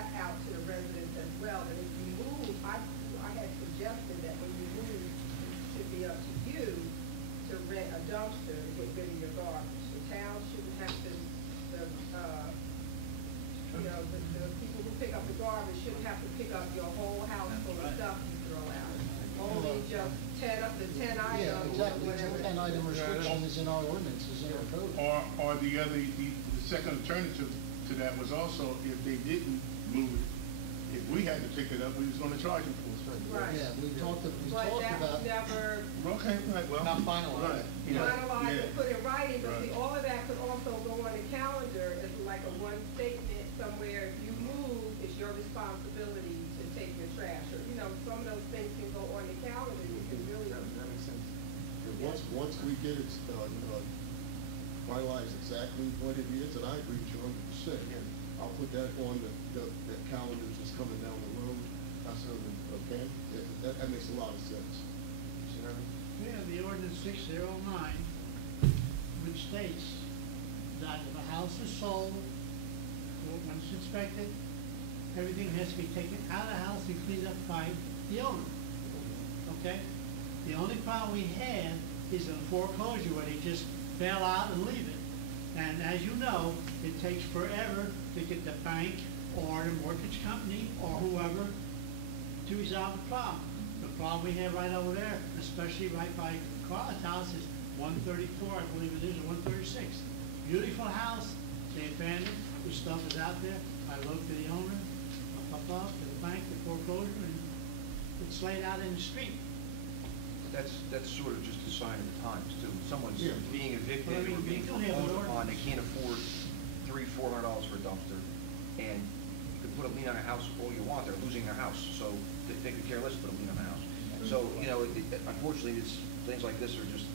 that out to the residents as well, that if you move, I had suggested that when you move, it should be up to you to rent a dumpster to get rid of your garbage. The town shouldn't have to, the people who pick up the garbage shouldn't have to pick up your whole house full of stuff you throw out. Only just the 10 items. Yeah, exactly. Or whatever. 10 item restriction is in our ordinances, in our code. Or the second alternative to that was also if they didn't move it, if we had to pick it up, we was gonna charge them for it. Right. Yeah, we talked But about. that was never Okay, right, well. Not finalized. Right, yeah, finalized yeah. and put in writing, but see, Right. all of that could also go on the calendar as like a one statement somewhere. If you move, it's your responsibility to take your trash, or, some of those things can go on the calendar. You can really. That makes sense. Yeah, once we get it, finalize exactly what it is, and I agree with you 100%. Yeah. I'll put that on the calendars that's coming down the road. Okay? Yeah, that makes a lot of sense. We have the ordinance 609, which states that if a house is sold, or when it's inspected, everything has to be taken out of the house and cleaned up by the owner. Okay? The only problem we have is a foreclosure where they just bail out and leave it. And as you know, it takes forever to get the bank or the mortgage company or whoever to resolve the problem. The problem we have right over there, especially right by Carla's house, is 134, I believe it is, or 136. Beautiful house, they abandoned, the stuff is out there. I wrote to the owner, to the bank, the foreclosure, and it's laid out in the street. That's sort of just a sign of the times too. Someone's being evicted Well, I mean, or being we do have an foreclosed upon, they ordinance. can't afford $300-400 for a dumpster, and you could put a lien on a house all you want, they're losing their house, so they could care less put a lien on the house. So, unfortunately, things like this are just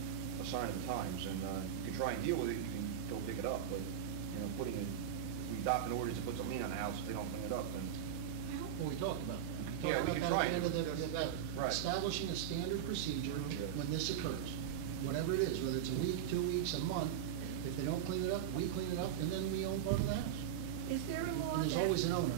a sign of the times, and you can try and deal with it, you can go pick it up, but, if we adopt an ordinance that puts a lien on the house, if they don't clean it up, then. Well, we talked about that. Yeah, we talked can about try that it. at the end of about Right. establishing a standard procedure when this occurs. Whatever it is, whether it's a week, 2 weeks, a month, if they don't clean it up, we clean it up, and then we own part of the house. Is there a law And there's that? always an owner.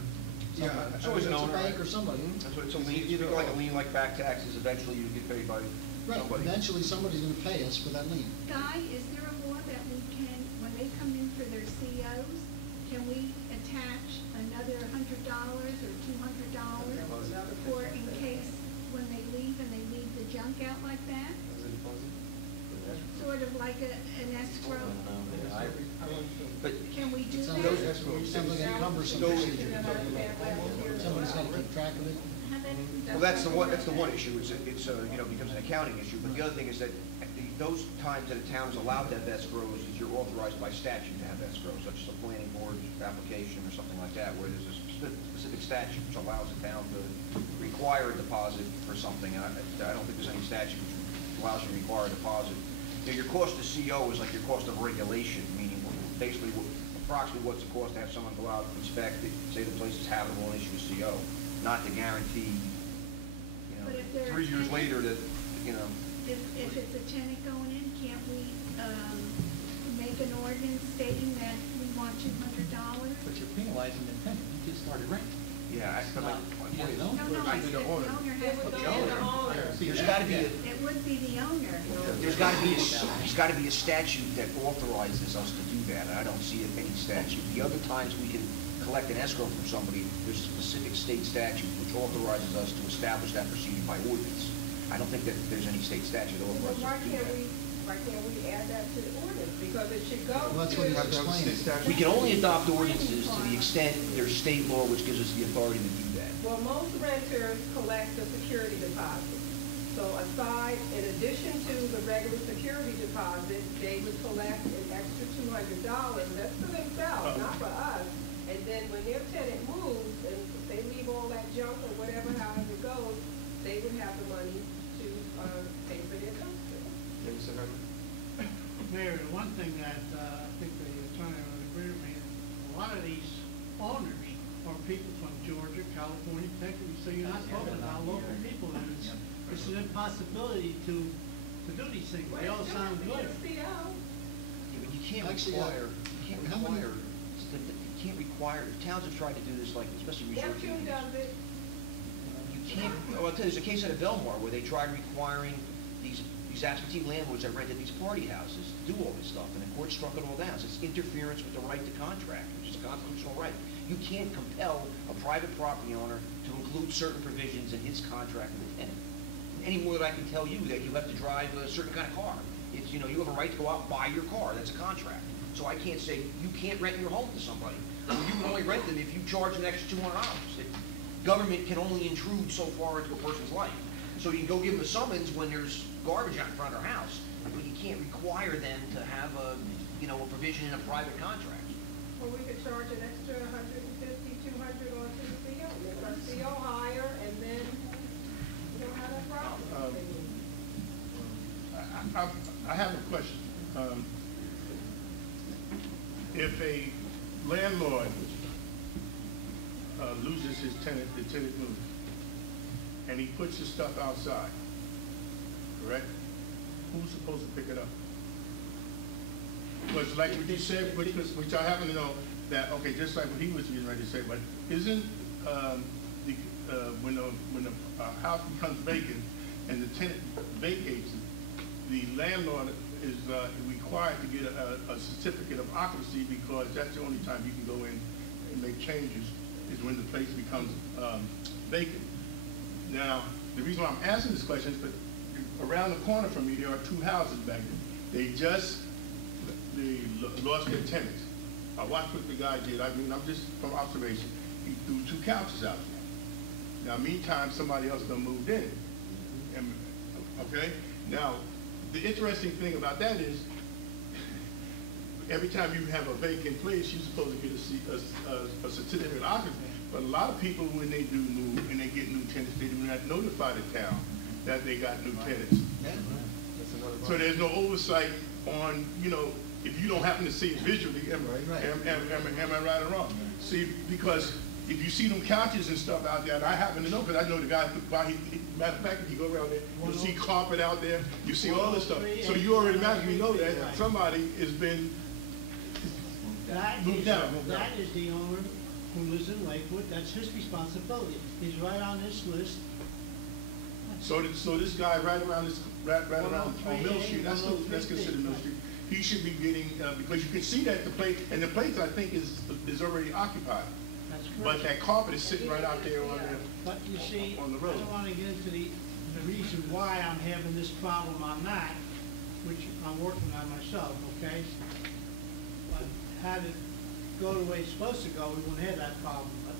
Yeah, somewhere. there's always an It's owner. a bank or somebody. That's what it's a lien, it's like a lien, like back taxes, eventually you get paid by Right, somebody. eventually somebody's gonna pay us for that lien. Guy, is there a law that we can, when they come in for their COs, can we attach another $100 or $200 for in case when they leave and they leave the junk out like that? Sort of like an escrow? But Can we do Sounds that? like a cumbersome Those- procedure. Somebody's gotta keep track of it. Have that- Well, that's the one issue, it's becomes an accounting issue, but the other thing is that those times that a town is allowed to have escrows is you're authorized by statute to have escrow, such as a planning board application or something like that, where there's a specific statute which allows a town to require a deposit for something, and I don't think there's any statute which allows you to require a deposit. Your cost of CO is like your cost of regulation, meaning basically approximately what's the cost to have someone go out, inspect it, say the place is habitable and issue a CO, not to guarantee, But if they're 3 years tenant- later that, If it's a tenant going in, can't we, make an ordinance stating that we want $200? But you're penalizing the tenant, you just started renting. yeah, but like, Yeah, No, I said the owner has to The pay. owner. there's gotta be It would be the owner. there's gotta be a statute that authorizes us to do that, and I don't see any statute. The other times we can collect an escrow from somebody, there's a specific state statute which authorizes us to establish that procedure by ordinance. I don't think that there's any state statute that Well, authorizes us to do that. why can't we add that to the ordinance? Because it should go Well, that's what to. he's explaining. We can only adopt ordinances to the extent there's state law which gives us the authority to do that. Well, most renters collect a security deposit. So aside, in addition to the regular security deposit, they would collect an extra $200. That's for themselves, not for us. And then when their tenant moves and they leave all that junk or whatever, however it goes, they would have the money to pay for their dumpster. Mayor, the one thing that I think the attorney would agree with me, a lot of these owners are people from Georgia, California, Texas, so you're not talking about local people. And it's an impossibility to do these things. They all sound good. Yeah, but you can't Actually, require, how many- can't require, towns have tried to do this, like, especially resort Neptune communities. does it. You can't, well, I'll tell you, there's a case out of Belmar where they tried requiring these absentee landlords that rented these party houses to do all this stuff, and the court struck it all down. So it's interference with the right to contract, which is a constitutional right. You can't compel a private property owner to include certain provisions in his contract with the tenant. Any more than I can tell you that you have to drive a certain kind of car. It's, you know, you have a right to go out and buy your car. That's a contract. So I can't say you can't rent your home to somebody. Or you can only rent them if you charge an extra $200. Government can only intrude so far into a person's life. So you can go give them a summons when there's garbage out in front of their house, but you can't require them to have a, you know, a provision in a private contract. Well, we could charge an extra 150, 200 onto the CO. Make our CO higher, and then we don't have that problem. I have a question. If a landlord loses his tenant, the tenant moves, and he puts his stuff outside, correct? Who's supposed to pick it up? Because like what you said, which I happen to know, that, okay, just like what he was getting ready to say, but isn't, when the house becomes vacant and the tenant vacates it, the landlord is required to get a certificate of occupancy, because that's the only time you can go in and make changes, is when the place becomes vacant. Now, the reason why I'm asking this question is that around the corner from me, there are two houses back there. They lost their tenants. I watched what the guy did. I mean, I'm just from observation. He threw two couches out there. Now, meantime, somebody else done moved in. And, okay? Now, the interesting thing about that is, every time you have a vacant place, you're supposed to get a certificate of occupancy. But a lot of people, when they do move and they get new tenants, they do not notify the town that they got new tenants. So there's no oversight on, you know, if you don't happen to see it visually, am I right or wrong? See, because if you see them couches and stuff out there, and I happen to know, because I know the guy, matter of fact, if you go around there, you'll see carpet out there, you see all this stuff. So you already magically know that somebody has been moved out. That is the owner who lives in Lakewood. That's his responsibility. He's right on this list. So this guy right around on Mill Street, that's considered Mill Street. He should be getting, because you can see that the plate, and the place I think is already occupied. That's correct. But that carpet is sitting right out there But you see, on the road. I don't want to get into the reason why I'm having this problem on that, which I'm working on myself, okay? But had it go the way it's supposed to go, we wouldn't have that problem, but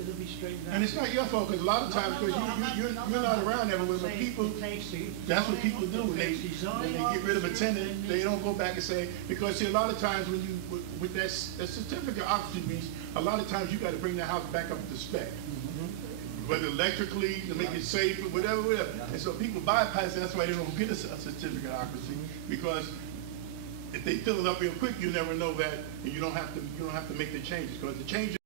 it'll be straightened out. And it's not your fault, because a lot of times, because you're not around there, but people, that's what people do. When they get rid of a tenant, they don't go back and say, because see, a lot of times when you, with that certificate of occupancy means, a lot of times you got to bring the house back up to spec. Whether electrically, to make it safe, or whatever. And so people bypass it, that's why they don't get a certificate of occupancy, because if they fill it up real quick, you never know that, and you don't have to make the changes, because the changes